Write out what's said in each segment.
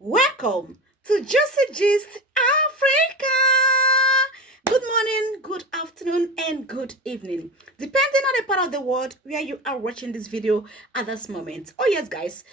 Welcome to Juicy Gist Africa. Good morning, good afternoon, and good evening, depending on the part of the world where you are watching this video at this moment. Oh yes, guys.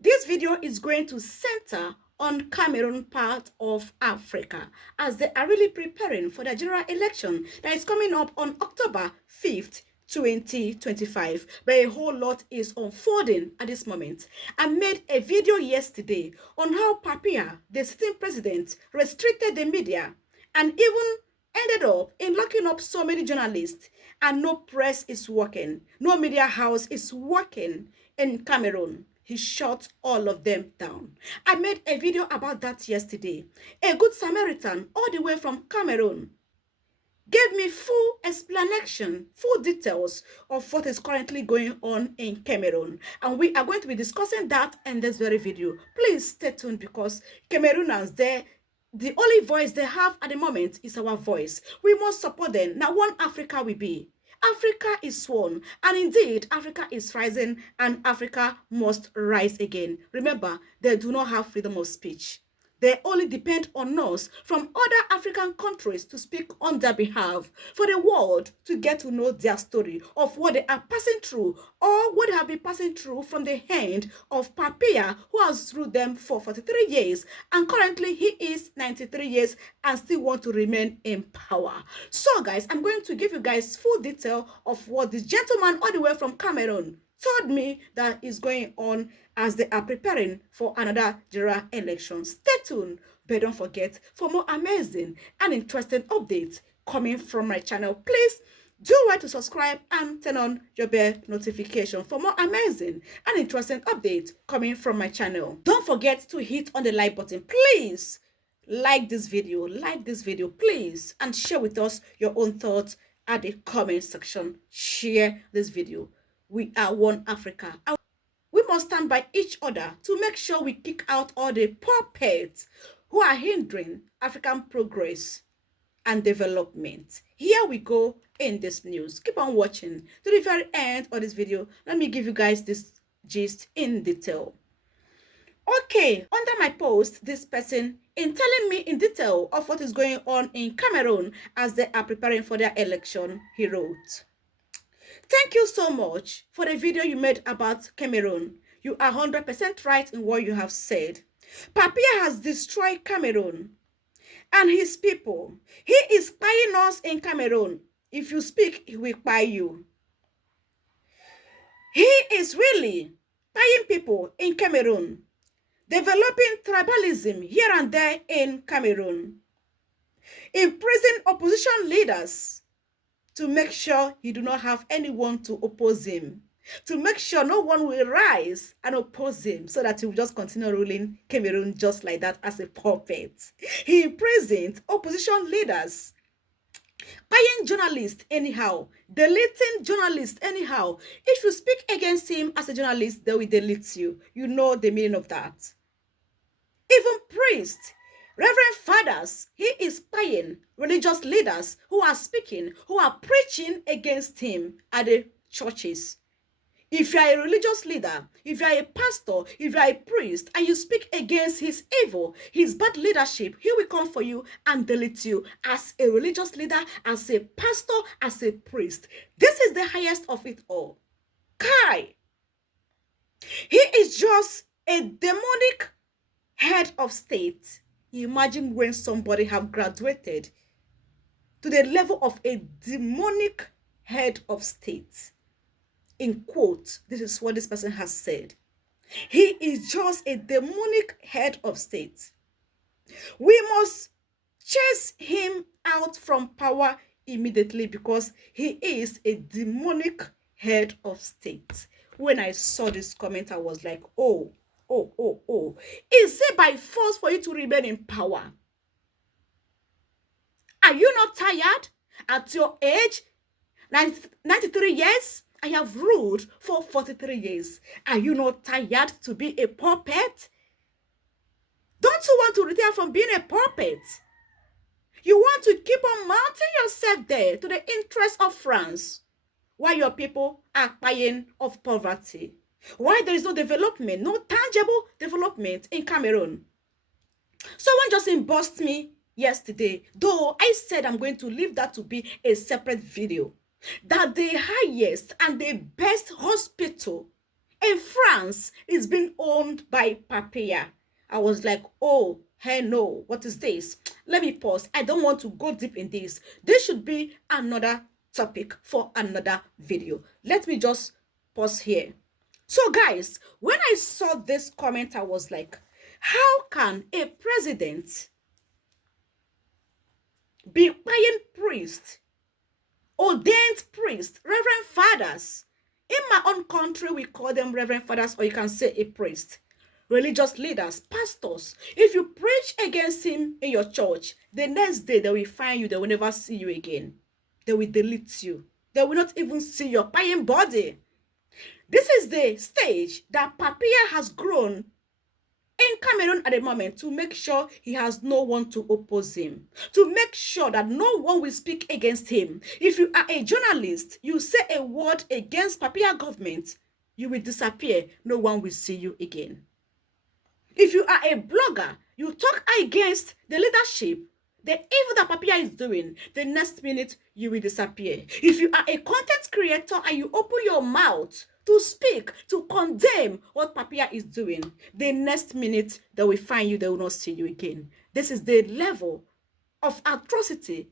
This video is going to center on Cameroon part of Africa as they are really preparing for the general election that is coming up on October 5th, 2025, but a whole lot is unfolding at this moment. I made a video yesterday on how Papia, the sitting president, restricted the media and even ended up in locking up so many journalists, and no press is working, no media house is working in Cameroon. He shut all of them down. I made a video about that yesterday. A good Samaritan all the way from Cameroon gave me full explanation, full details of what is currently going on in Cameroon. And we are going to be discussing that in this very video. Please stay tuned because Camerooners, the only voice they have at the moment is our voice. We must support them. Now, one Africa we be. Africa is one, and indeed, Africa is rising, and Africa must rise again. Remember, they do not have freedom of speech. They only depend on us from other African countries to speak on their behalf for the world to get to know their story of what they are passing through or what they have been passing through from the hand of Papia, who has ruled them for 43 years. And currently he is 93 years and still want to remain in power. So guys, I'm going to give you guys full detail of what this gentleman all the way from Cameroon told me that is going on as they are preparing for another general election. Stay tuned, but don't forget, for more amazing and interesting updates coming from my channel, please do well to subscribe and turn on your bell notification for more amazing and interesting updates coming from my channel. Don't forget to hit on the like button. Please like this video, please, and share with us your own thoughts at the comment section. Share this video. We are one Africa. We must stand by each other to make sure we kick out all the puppets who are hindering African progress and development. Here we go in this news. Keep on watching to the very end of this video. Let me give you guys this gist in detail. Okay, under my post, this person in telling me in detail of what is going on in Cameroon as they are preparing for their election, he wrote, "Thank you so much for the video you made about Cameroon. You are 100% right in what you have said. Papia has destroyed Cameroon and his people. He is spying us in Cameroon. If you speak, he will spy you. He is really spying people in Cameroon, developing tribalism here and there in Cameroon, imprisoning opposition leaders to make sure he do not have anyone to oppose him, to make sure no one will rise and oppose him so that he will just continue ruling Cameroon just like that as a puppet. He imprisoned opposition leaders, buying journalists anyhow, deleting journalists anyhow. If you speak against him as a journalist, they will delete you. You know the meaning of that. Even priests, Reverend fathers, he is spying religious leaders who are speaking, who are preaching against him at the churches. If you are a religious leader, if you are a pastor, if you are a priest, and you speak against his evil, his bad leadership, he will come for you and delete you as a religious leader, as a pastor, as a priest. This is the highest of it all. Kai, he is just a demonic head of state. Imagine when somebody have graduated to the level of a demonic head of state. In quote, this is what this person has said. He is just a demonic head of state. We must chase him out from power immediately because he is a demonic head of state. When I saw this comment, I was like, oh. Is it by force for you to remain in power? Are you not tired? At your age, 93 years, I have ruled for 43 years. Are you not tired to be a puppet? Don't you want to retire from being a puppet? You want to keep on mounting yourself there to the interest of France while your people are dying of poverty. Why there is no development, no tangible development in Cameroon? Someone just embossed me yesterday, though I said I'm going to leave that to be a separate video, that the highest and the best hospital in France is being owned by Papaya. I was like, oh, hell no, what is this? Let me pause. I don't want to go deep in this. This should be another topic for another video. Let me just pause here. So guys, when I saw this comment, I was like, how can a president be paying priests, ordained priests, reverend fathers? In my own country, we call them reverend fathers, or you can say a priest, religious leaders, pastors. If you preach against him in your church, the next day they will find you, they will never see you again. They will delete you. They will not even see your paying body. This is the stage that Papaya has grown in Cameroon at the moment, to make sure he has no one to oppose him, to make sure that no one will speak against him. If you are a journalist, you say a word against Papaya government, you will disappear. No one will see you again. If you are a blogger, you talk against the leadership, the evil that Papaya is doing, the next minute you will disappear. If you are a content creator and you open your mouth to speak, to condemn what Papaya is doing, the next minute they will find you, they will not see you again. This is the level of atrocity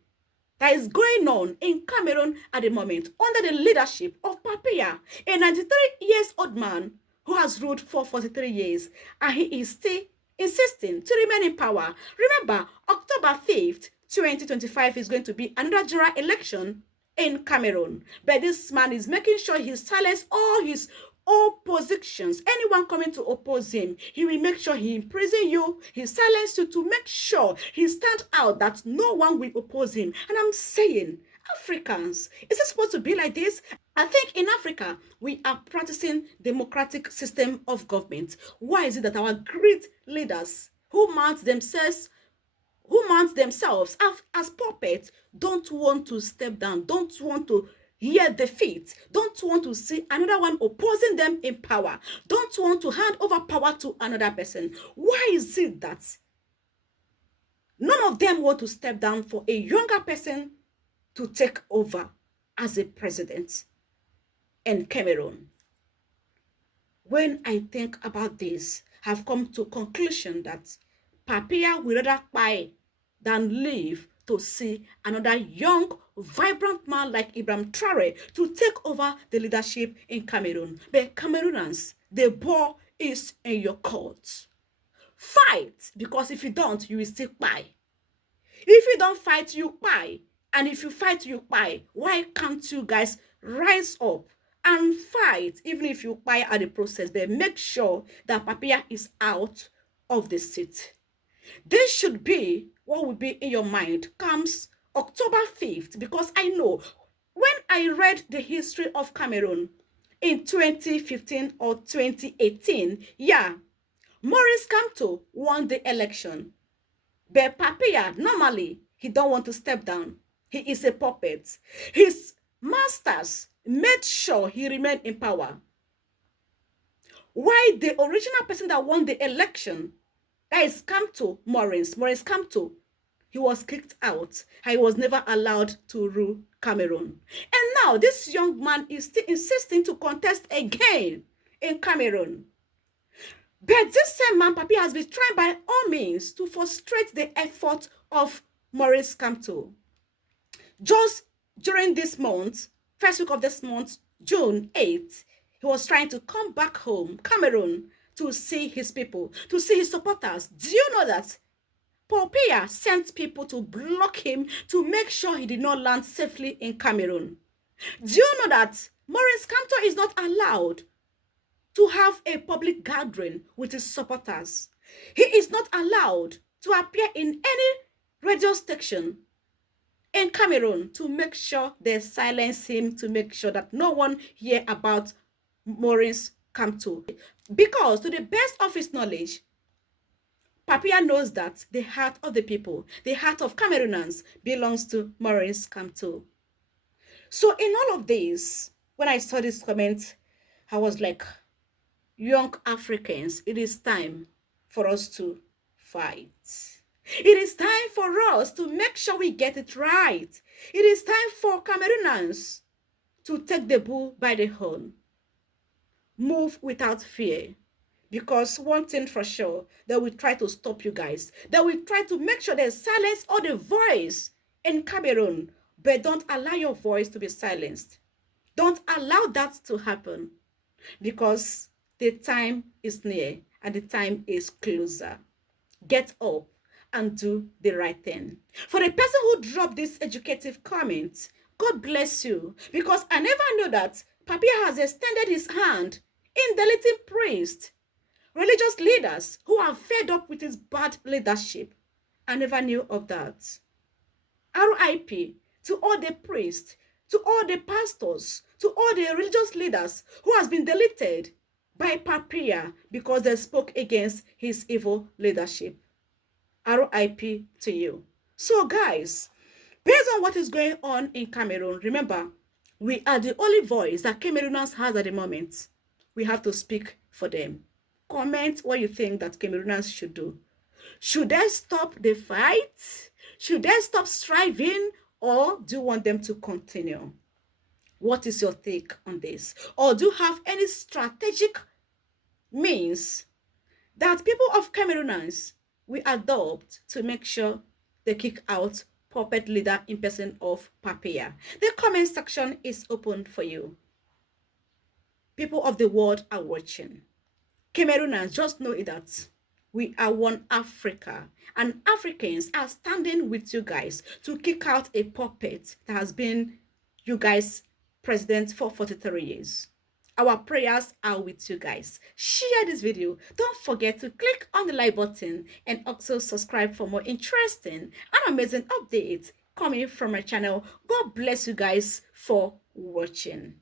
that is going on in Cameroon at the moment under the leadership of Papaya, a 93-year-old man who has ruled for 43 years, and he is still insisting to remain in power. Remember, October 5th, 2025 is going to be another general election in Cameroon. But this man is making sure he silences all his oppositions. Anyone coming to oppose him, he will make sure he imprison you, he silences you, to make sure he stands out that no one will oppose him. And I'm saying, Africans, is it supposed to be like this? I think in Africa, we are practicing democratic system of government. Why is it that our great leaders who mount themselves as puppets don't want to step down, don't want to hear defeat, don't want to see another one opposing them in power, don't want to hand over power to another person? Why is it that none of them want to step down for a younger person to take over as a president in Cameroon? When I think about this, I've come to conclusion that Papaya will rather buy than live to see another young, vibrant man like Ibrahim Traore to take over the leadership in Cameroon. But Cameroonians, the ball is in your court. Fight, because if you don't, you will still buy. If you don't fight, you buy. And if you fight, you buy. Why can't you guys rise up and fight, even if you buy at the process? But make sure that Papaya is out of the seat. This should be what will be in your mind comes October 5th, because I know when I read the history of Cameroon in 2015 or 2018, yeah, Maurice Kamto won the election. But Papaya, normally, he don't want to step down. He is a puppet. His masters made sure he remained in power. Why the original person that won the election, that is Maurice Kamto, he was kicked out. He was never allowed to rule Cameroon. And now this young man is still insisting to contest again in Cameroon. But this same man, Papaya, has been trying by all means to frustrate the effort of Maurice Kamto. Just during this month, first week of this month, June 8th, he was trying to come back home, Cameroon, to see his people, to see his supporters. Do you know that Papaya sent people to block him to make sure he did not land safely in Cameroon? Do you know that Maurice Kamto is not allowed to have a public gathering with his supporters? He is not allowed to appear in any radio station in Cameroon, to make sure they silence him, to make sure that no one hear about Maurice Kamto. Because to the best of his knowledge, Papaya knows that the heart of the people, the heart of Cameroonians, belongs to Maurice Kamto. So in all of this, when I saw this comment, I was like, young Africans, it is time for us to fight. It is time for us to make sure we get it right. It is time for Cameroonians to take the bull by the horn. Move without fear. Because one thing for sure, they will try to stop you guys. They will try to make sure they silence all the voice in Cameroon. But don't allow your voice to be silenced. Don't allow that to happen. Because the time is near and the time is closer. Get up and do the right thing. For the person who dropped this educative comment, God bless you. Because I never knew that Papia has extended his hand in deleting priests, religious leaders who are fed up with his bad leadership. I never knew of that. RIP to all the priests, to all the pastors, to all the religious leaders who has been deleted by Papia because they spoke against his evil leadership. RIP to you. So guys, based on what is going on in Cameroon, remember, we are the only voice that Camerooners has at the moment. We have to speak for them. Comment what you think that Camerooners should do. Should they stop the fight? Should they stop striving? Or do you want them to continue? What is your take on this? Or do you have any strategic means that people of Camerooners will adopt to make sure they kick out puppet leader in person of Papia? The comment section is open for you. People of the world are watching. Camerooners, just know that we are one Africa, and Africans are standing with you guys to kick out a puppet that has been you guys president for 43 years. Our prayers are with you guys. Share this video. Don't forget to click on the like button and also subscribe for more interesting and amazing updates coming from my channel. God bless you guys for watching.